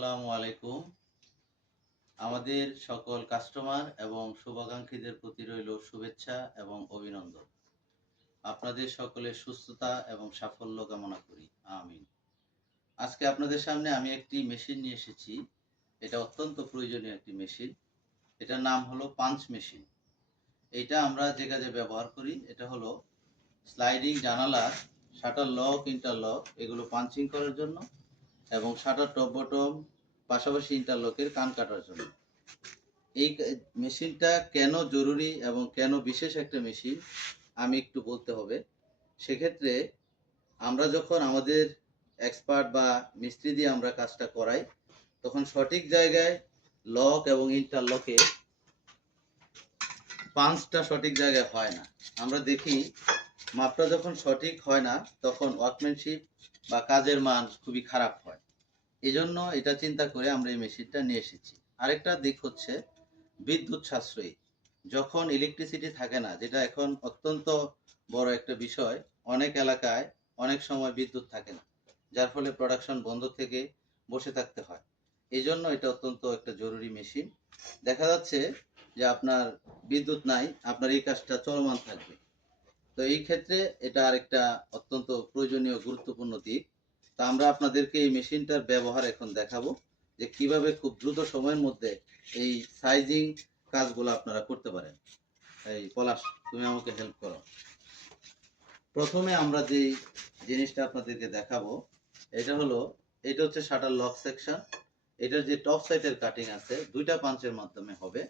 আসসালামু আলাইকুম। আমাদের সকল কাস্টমার এবং শুভাকাঙ্ক্ষীদের প্রতি রইল শুভেচ্ছা এবং অভিনন্দন। আপনাদের সকলের সুস্থতা এবং সাফল্য কামনা করি। আমিন। আজকে আপনাদের সামনে আমি একটি মেশিন নিয়ে এসেছি। এটা অত্যন্ত প্রয়োজনীয় একটি মেশিন। এটার নাম হলো পাঞ্চ মেশিন। এটা আমরা যে কাজে ব্যবহার করি, এটা হলো স্লাইডিং জানালা, শাটার লক, ইন্টারলক, এগুলো পাঞ্চিং করার জন্য। এবং শাটার টপ বটম, পাশাপাশি ইন্টারলকের কান কাটার জন্য। এই মেশিনটা কেন জরুরি এবং কেন বিশেষ একটা মেশিন আমি একটু বলতে হবে। সেক্ষেত্রে আমরা যখন আমাদের এক্সপার্ট বা মিস্ত্রি দিয়ে আমরা কাজটা করাই, তখন সঠিক জায়গায় লক এবং ইন্টারলকে পাঞ্চটা সঠিক জায়গায় হয় না। আমরা দেখি মাপটা যখন সঠিক হয় না, তখন ওয়ার্কম্যানশিপ বা কাজের মান খুবই খারাপ হয়। এই জন্য এটা চিন্তা করে আমরা এই মেশিনটা নিয়ে এসেছি। আরেকটা দিক হচ্ছে বিদ্যুৎ সাশ্রয়ী। যখন ইলেকট্রিসিটি থাকে না, যেটা এখন অত্যন্ত বড় একটা বিষয়, অনেক এলাকায় অনেক সময় বিদ্যুৎ থাকে না, যার ফলে প্রোডাকশন বন্ধ থেকে বসে থাকতে হয়। এই জন্য এটা অত্যন্ত একটা জরুরি মেশিন দেখা যাচ্ছে যে আপনার বিদ্যুৎ নাই, আপনার এই কাজটা চলমান থাকবে। তো এই ক্ষেত্রে এটা আরেকটা অত্যন্ত প্রয়োজনীয়, গুরুত্বপূর্ণ দিক। তা আমরা আপনাদেরকে এই মেশিনটার ব্যবহার এখন দেখাবো যে কীভাবে খুব দ্রুত সময়ের মধ্যে এই সাইজিং কাজগুলো আপনারা করতে পারেন। এই পলাশ, তুমি আমাকে হেল্প করো। প্রথমে আমরা যে জিনিসটা আপনাদেরকে দেখাবো, এটা হলো, এটা হচ্ছে শাটার লক সেকশন এটার যে টপ সাইডের কাটিং আছে, দুইটা পাঞ্চের মাধ্যমে হবে।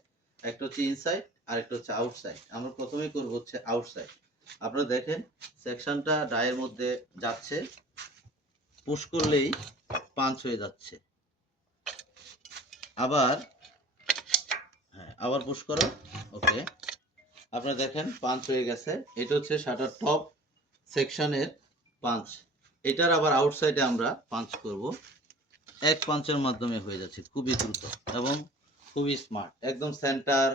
একটা হচ্ছে ইনসাইড আর একটা হচ্ছে আউটসাইড আমরা প্রথমে করব হচ্ছে আউটসাইড আপনারা দেখেন সেকশনটা ডায়ের মধ্যে যাচ্ছে পুশ করলেই পাঞ্চ হয়ে যাচ্ছে। আবার হ্যাঁ আবার পুশ করো ওকে আপনারা দেখেন পাঞ্চ হয়ে গেছে। এটা হচ্ছে শাটার টপ সেকশনের পাঞ্চ এটার আবার আউটসাইডে আমরা পাঞ্চ করব। এক পাঞ্চের মাধ্যমে হয়ে যাচ্ছে, খুবই দ্রুত এবং খুবই স্মার্ট একদম সেন্টার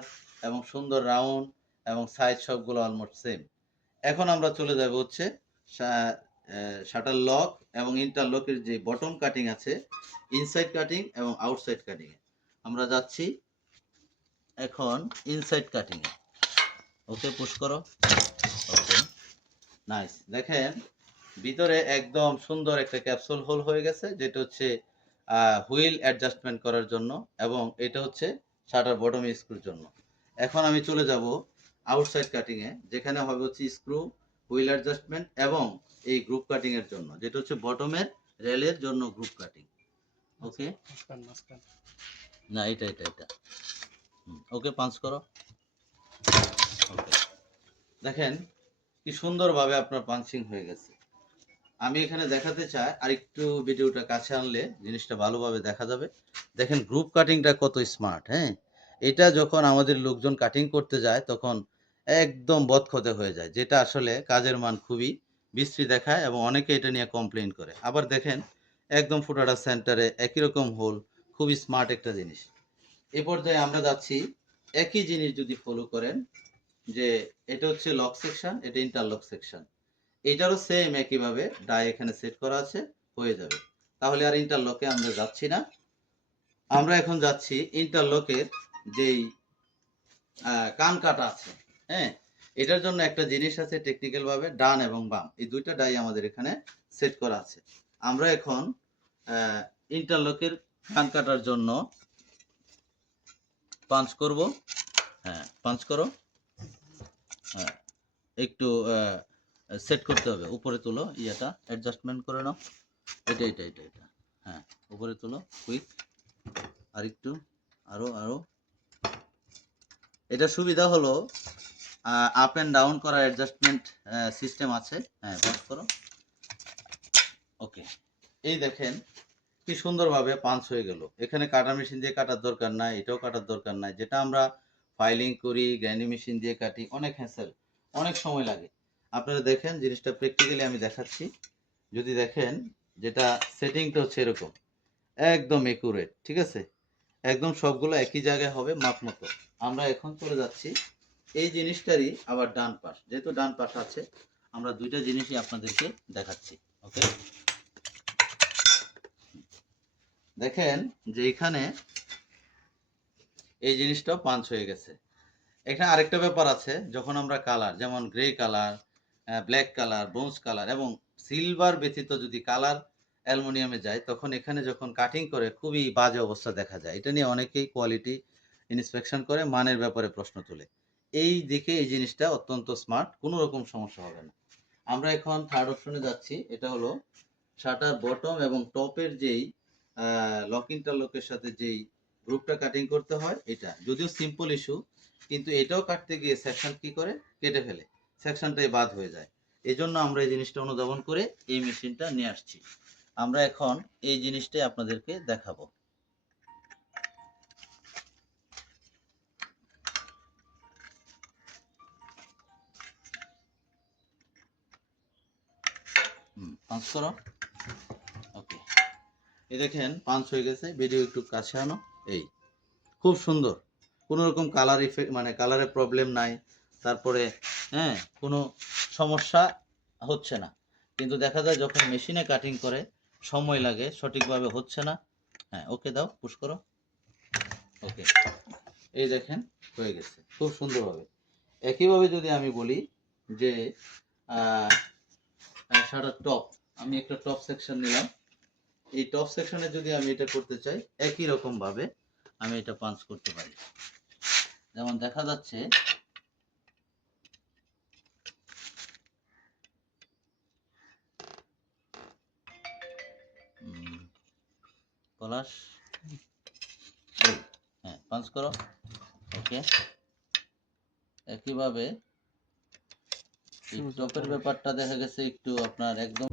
এবং সুন্দর রাউন্ড এবং সাইজ সবগুলো অলমোস্ট সেম এখন আমরা চলে যাব হচ্ছে শাটার লক এবং ইন্টারলকের যে বটম কাটিং আছে ইনসাইড কাটিং এবং আউটসাইড কাটিং আমরা যাচ্ছি এখন ইনসাইড কাটিং ওকে পুশ করো। ওকে নাইস দেখেন, ভিতরে একদম সুন্দর একটা ক্যাপসুল হোল হয়ে গেছে, যেটা হচ্ছে হুইল অ্যাডজাস্টমেন্ট করার জন্য এবং এটা হচ্ছে শাটার বটম স্ক্রুর জন্য। এখন আমি চলে যাব আউটসাইড কাটিং এ যেখানে হবে হচ্ছে স্ক্রু হুইল অ্যাডজাস্টমেন্ট এবং এই গ্রুপ কাটিং এর জন্য যেটা হচ্ছে বটমের রেলের জন্য গ্রুপ কাটিং ওকে না এটা এটা এটা। ওকে পাঞ্চ করো। ওকে দেখেন কি সুন্দরভাবে আপনার পাঞ্চিং হয়ে গেছে। আমি এখানে দেখাতে চাই আর একটু ভিডিওটা কাছে আনলে জিনিসটা ভালোভাবে দেখা যাবে। দেখেন গ্রুপ কাটিংটা কত স্মার্ট হ্যাঁ? এটা যখন আমাদের লোকজন কাটিং করতে যায় তখন একদম বদখতে হয়ে যায়, যেটা আসলে কাজের মান খুবই বিশ্রী দেখায় এবং অনেকে এটা নিয়ে কমপ্লেন করে। আবার দেখেন, একদম ফুটাটা সেন্টারে একই রকম হোল খুবই স্মার্ট একটা জিনিস। এ পর্যায়ে আমরা যাচ্ছি, একই জিনিস যদি ফলো করেন, যে এটা হচ্ছে লক সেকশন এটা ইন্টারলক সেকশন এটারও সেম একইভাবে ডাই এখানে সেট করা আছে, হয়ে যাবে। তাহলে আর ইন্টারলকে আমরা যাচ্ছি না। আমরা এখন যাচ্ছি ইন্টারলকের যেই কান কাটা আছে হ্যাঁ এটার জন্য একটা জিনিস আছে টেকনিক্যাল ভাবে, ডান এবং বাম। এই দুইটা ডাই আমাদের এখানে সেট করা আছে। আমরা এখন ইন্টারলকের কান কাটার জন্য পাঞ্চ করব। হ্যাঁ পাঞ্চ করো। হ্যাঁ একটু সেট করতে হবে। উপরে তুলো, ইয়েটা অ্যাডজাস্টমেন্ট করে নাও। এটা এটা এটা এটা। হ্যাঁ উপরে তুলো কুইক আর একটু আরও আরও। এটা সুবিধা হলো আপ অ্যান্ড ডাউন করার অ্যাডজাস্টমেন্ট সিস্টেম আছে। হ্যাঁ পাঞ্চ করো। ওকে এই দেখেন, কি সুন্দরভাবে পাঞ্চ হয়ে গেল। এখানে কাটার মেশিন দিয়ে কাটার দরকার নাই, এটাও কাটার দরকার নাই। যেটা আমরা ফাইলিং করি গ্রাইন্ডিং মেশিন দিয়ে কাটি, অনেক হ্যাসেল অনেক সময় লাগে। আপনারা দেখেন, জিনিসটা প্র্যাকটিক্যালি আমি দেখাচ্ছি। যদি দেখেন, যেটা সেটিংটা হচ্ছে এরকম। একদম একুরেট ঠিক আছে? একদম সবগুলো একই জায়গায় হবে, মাপ মতো। আমরা এখন চলে যাচ্ছি এই জিনিসটারই আবার ডান পাশ। যেহেতু ডান পাশ আছে, আমরা দুইটা জিনিসই আপনাদেরকে দেখাচ্ছি, ওকে? দেখেন যে এখানে এই জিনিসটাও পাঞ্চ হয়ে গেছে। এখানে আরেকটা ব্যাপার আছে, যখন আমরা কালার, যেমন grey colour black colour, bronze colour এবং সিলভার ব্যতীত যদি কালার অ্যালুমিনিয়ামে যায়, তখন এখানে যখন কাটিং করে, খুবই বাজে অবস্থা দেখা যায়। এটা নিয়ে অনেকেই কোয়ালিটি ইন্সপেকশন করে, মানের ব্যাপারে প্রশ্ন তোলে। এই দিকে এই জিনিসটা অত্যন্ত স্মার্ট কোনো রকম সমস্যা হবে না। আমরা এখন থার্ড অপশনে যাচ্ছি, এটা হলো শাটার বটম এবং টপের যেই লক ইন্টারলকের সাথে যেই গ্রুপটা কাটিং করতে হয়, এটা। যদিও সিম্পল ইস্যু কিন্তু এটাও কাটতে গিয়ে সেকশন কি করে? কেটে ফেলে। সেকশনটাই বাদ হয়ে যায়। এই জন্য আমরা এই জিনিসটা অনুধাবন করে এই মেশিনটা নিয়ে আসছি। আমরা এখন এই জিনিসটাই আপনাদেরকে দেখাবো। পাঁচ করো ওকে। এই দেখেন, পাঁচ হয়ে গেছে। ভিডিও একটু কাছে আনো। এই, খুব সুন্দর। কোনো রকম কালার ইফেক্ট মানে কালারের প্রবলেম নাই। তারপরে হ্যাঁ কোনো সমস্যা হচ্ছে না। কিন্তু দেখা যায় যখন মেশিনে কাটিং করে, সময় লাগে, সঠিকভাবে হচ্ছে না। হ্যাঁ ওকে দাও পুশ করো। ওকে। এই দেখেন, হয়ে গেছে। খুব সুন্দরভাবে। একইভাবে যদি আমি বলি যে সারা টপ আমি একটা টপ সেকশন নিলাম। এই টপ সেকশনে যদি আমি এটা করতে চাই, একই রকম ভাবে আমি এটা পাঞ্চ করতে পারি। যেমন দেখা যাচ্ছে পলাশ হ্যাঁ পাঞ্চ করো। ওকে একইভাবে এই জবের ব্যাপারটা দেখা গেছে একটু আপনার একদম